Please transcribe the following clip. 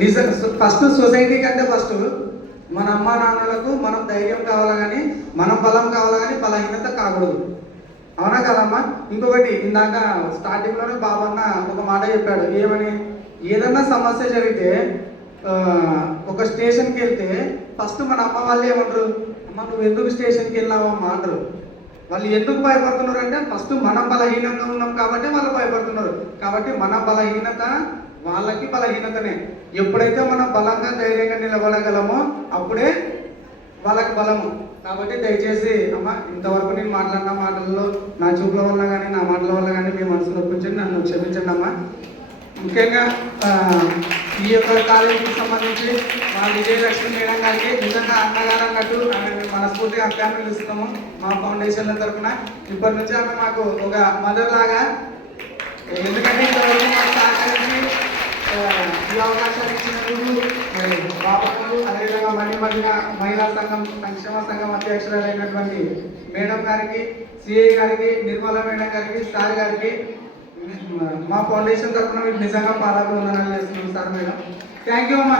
నిజం. First society కంటే first మన అమ్మా నాన్నలకు మనం ధైర్యం కావాలి కానీ మనం బలం కావాలి కానీ బలహీనత కాకూడదు. అవునా కదమ్మా? ఇంకొకటి ఇందాక స్టార్టింగ్లోనే బాబన్న ఒక మాట చెప్పాడు. ఏమని? ఏదన్నా సమస్య జరిగితే ఒక స్టేషన్కి వెళ్తే ఫస్ట్ మన అమ్మ వాళ్ళు ఏమంటారు? అమ్మ నువ్వు ఎందుకు స్టేషన్కి వెళ్ళావమ్మా అంటారు. వాళ్ళు ఎందుకు భయపడుతున్నారు అంటే ఫస్ట్ మనం బలహీనంగా ఉన్నాం కాబట్టి వాళ్ళు భయపడుతున్నారు. కాబట్టి మన బలహీనత వాళ్ళకి బలహీనతనే. ఎప్పుడైతే మనం బలంగా ధైర్యంగా నిలబడగలమో అప్పుడే వాళ్ళకి బలము. కాబట్టి దయచేసి అమ్మ, ఇంతవరకు నేను మాట్లాడిన మాటల్లో నా చూపుల వల్ల కానీ నా మాటల వల్ల కానీ మీ మనసులో కొంచెం నన్ను క్షమించండి అమ్మా. ముఖ్యంగా ఈ యొక్క కాలేజీకి సంబంధించి మా విజయలక్ష్మి మేడం గారికి నిజంగా అన్నగారు అన్నట్టు ఆమె మనస్ఫూర్తిగా అక్కని పిలుస్తున్నాము మా ఫౌండేషన్ల తరఫున. ఇప్పటి నుంచి ఆమె మాకు ఒక మదర్ లాగా, ఎందుకంటే ఇంతవరకు మాకు సహకరించి ఈ అవకాశాలు ఇచ్చినందుకు మరి బాబాలు, అదేవిధంగా మహిళా సంఘం సంక్షేమ సంఘం అధ్యక్షురాలైనటువంటి మేడం గారికి, సిఐ గారికి, నిర్మల మేడం గారికి, సార్ గారికి మా ఫౌండేషన్ తరఫున మీకు నిజంగా పాదాభివందనాలు చేస్తున్నాం సార్. మేడం థ్యాంక్ యూ అమ్మా.